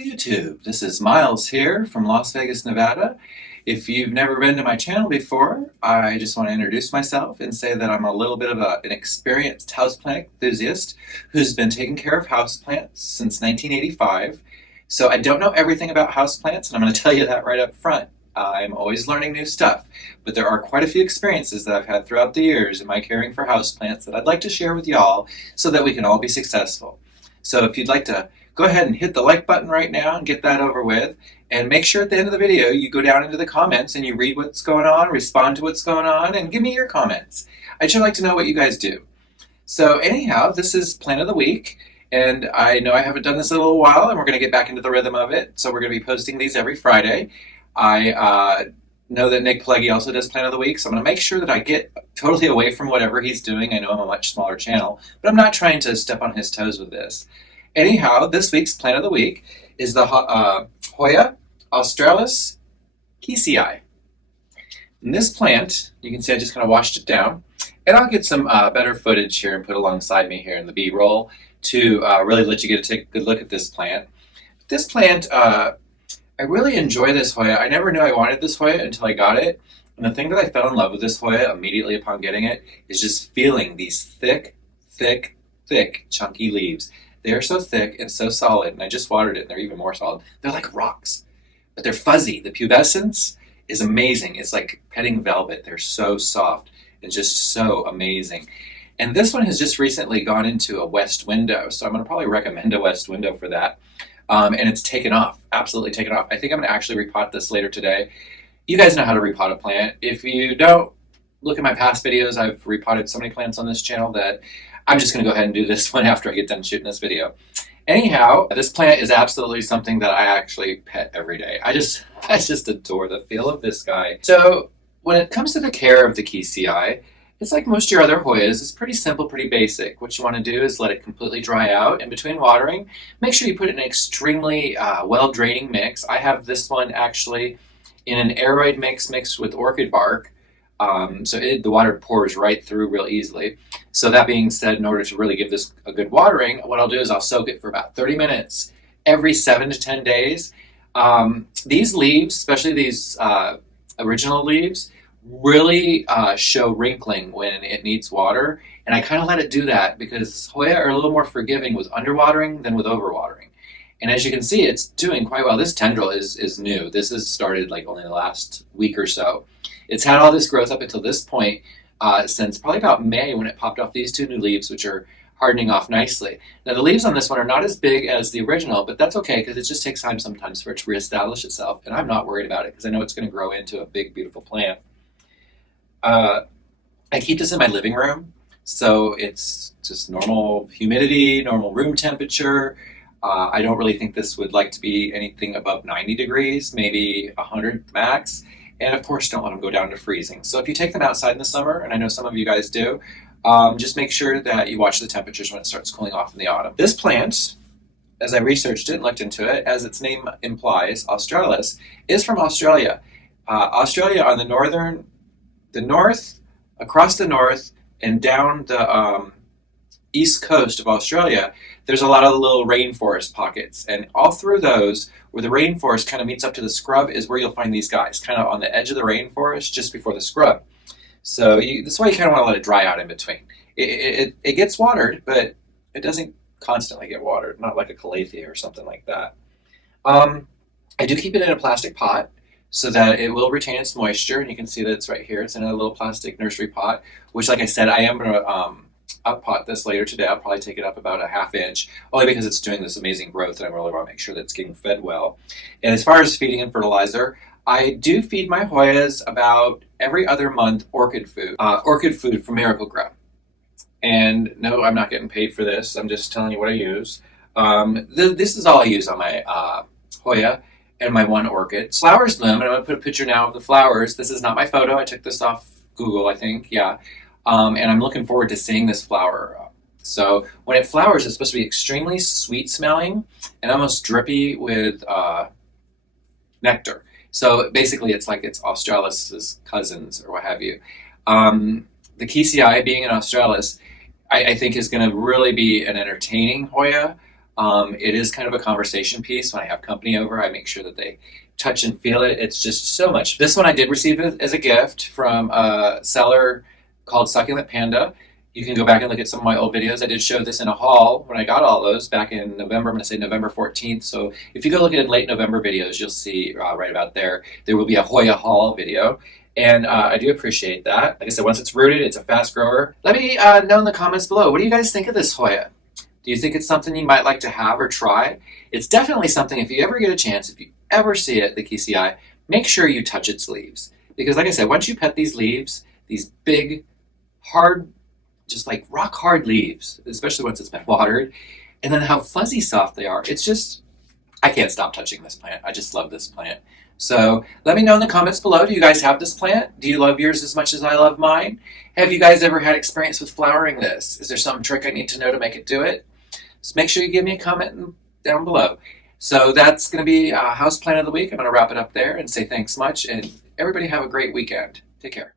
YouTube. This is Miles here from Las Vegas, Nevada. If you've never been to my channel before, I just want to introduce myself and say that I'm a little bit of an experienced houseplant enthusiast who's been taking care of houseplants since 1985. So I don't know everything about houseplants, and I'm going to tell you that right up front. I'm always learning new stuff, but there are quite a few experiences that I've had throughout the years in my caring for houseplants that I'd like to share with y'all so that we can all be successful. So if you'd like to go ahead and hit the like button right now and get that over with. And make sure at the end of the video you go down into the comments and you read what's going on, respond to what's going on, and give me your comments. I'd sure like to know what you guys do. So anyhow, this is Plant of the Week. And I know I haven't done this in a little while, and we're going to get back into the rhythm of it. So we're going to be posting these every Friday. I know that Nick Pileggi also does Plant of the Week, so I'm going to make sure that I get totally away from whatever he's doing. I know I'm a much smaller channel, but I'm not trying to step on his toes with this. Anyhow, this week's Plant of the Week is the Hoya Australis Keysii. And this plant, you can see I just kind of washed it down, and I'll get some better footage here and put alongside me here in the B-roll to really let you take a good look at this plant. This plant, I really enjoy this Hoya. I never knew I wanted this Hoya until I got it, and the thing that I fell in love with this Hoya immediately upon getting it is just feeling these thick, chunky leaves. They are so thick and so solid, and I just watered it, and they're even more solid. They're like rocks, but they're fuzzy. The pubescence is amazing. It's like petting velvet. They're so soft and just so amazing. And this one has just recently gone into a west window, so I'm going to probably recommend a west window for that. And it's taken off, absolutely taken off. I think I'm going to actually repot this later today. You guys know how to repot a plant. If you don't, look at my past videos. I've repotted so many plants on this channel that I'm just going to go ahead and do this one after I get done shooting this video. Anyhow, this plant is absolutely something that I actually pet every day. I just adore the feel of this guy. So when it comes to the care of the Keysii, it's like most of your other Hoyas. It's pretty simple, pretty basic. What you want to do is let it completely dry out. In between watering, make sure you put it in an extremely well-draining mix. I have this one actually in an aeroid mix mixed with orchid bark. So the water pours right through real easily. So that being said, in order to really give this a good watering, what I'll do is I'll soak it for about 30 minutes every 7 to 10 days. These leaves, especially these original leaves, really show wrinkling when it needs water. And I kind of let it do that because Hoya are a little more forgiving with underwatering than with overwatering. And as you can see, it's doing quite well. This tendril is new. This has started like only the last week or so. It's had all this growth up until this point since probably about May when it popped off these two new leaves, which are hardening off nicely. Now the leaves on this one are not as big as the original, but that's okay because it just takes time sometimes for it to reestablish itself. And I'm not worried about it because I know it's going to grow into a big, beautiful plant. I keep this in my living room, so it's just normal humidity, normal room temperature. I don't really think this would like to be anything above 90 degrees, maybe 100 max. And of course, don't let them go down to freezing. So if you take them outside in the summer, and I know some of you guys do, just make sure that you watch the temperatures when it starts cooling off in the autumn. This plant, as I researched it and looked into it, as its name implies, Australis, is from Australia. Australia on the north, across the north, and down the east coast of Australia, there's a lot of little rainforest pockets, and all through those, where the rainforest kind of meets up to the scrub, is where you'll find these guys, kind of on the edge of the rainforest, just before the scrub. So that's why you kind of want to let it dry out in between. It gets watered, but it doesn't constantly get watered, not like a calathea or something like that. I do keep it in a plastic pot so that it will retain its moisture, and you can see that it's right here. It's in a little plastic nursery pot, which, like I said, I am going to up-pot this later today. I'll probably take it up about a ½ inch, only because it's doing this amazing growth and I really want to make sure that it's getting fed well. And as far as feeding and fertilizer, I do feed my Hoyas about every other month orchid food from Miracle-Gro. And no, I'm not getting paid for this. I'm just telling you what I use. This is all I use on my Hoya and my one orchid. Flowers bloom, and I'm going to put a picture now of the flowers. This is not my photo. I took this off Google, I think. Yeah. And I'm looking forward to seeing this flower. So when it flowers, it's supposed to be extremely sweet smelling and almost drippy with nectar. So basically it's like it's Australis's cousins or what have you. The Keysii, being an Australis, I think is going to really be an entertaining Hoya. It is kind of a conversation piece. When I have company over, I make sure that they touch and feel it. It's just so much. This one I did receive it as a gift from a seller called Succulent Panda. You can go back and look at some of my old videos. I did show this in a haul when I got all those back in November. I'm going to say November 14th. So if you go look at late November videos, you'll see right about there. There will be a Hoya haul video. And I do appreciate that. Like I said, once it's rooted, it's a fast grower. Let me know in the comments below. What do you guys think of this Hoya? Do you think it's something you might like to have or try? It's definitely something, if you ever get a chance, if you ever see it, the Keysii, make sure you touch its leaves. Because like I said, once you pet these leaves, these big, hard, just like rock hard leaves, especially once it's been watered, and then how fuzzy soft they are. It's just, I can't stop touching this plant. I just love this plant. So let me know in the comments below, do you guys have this plant? Do you love yours as much as I love mine? Have you guys ever had experience with flowering this? Is there some trick I need to know to make it do it? So make sure you give me a comment down below. So that's going to be House Plant of the Week. I'm going to wrap it up there and say thanks much, and everybody have a great weekend. Take care.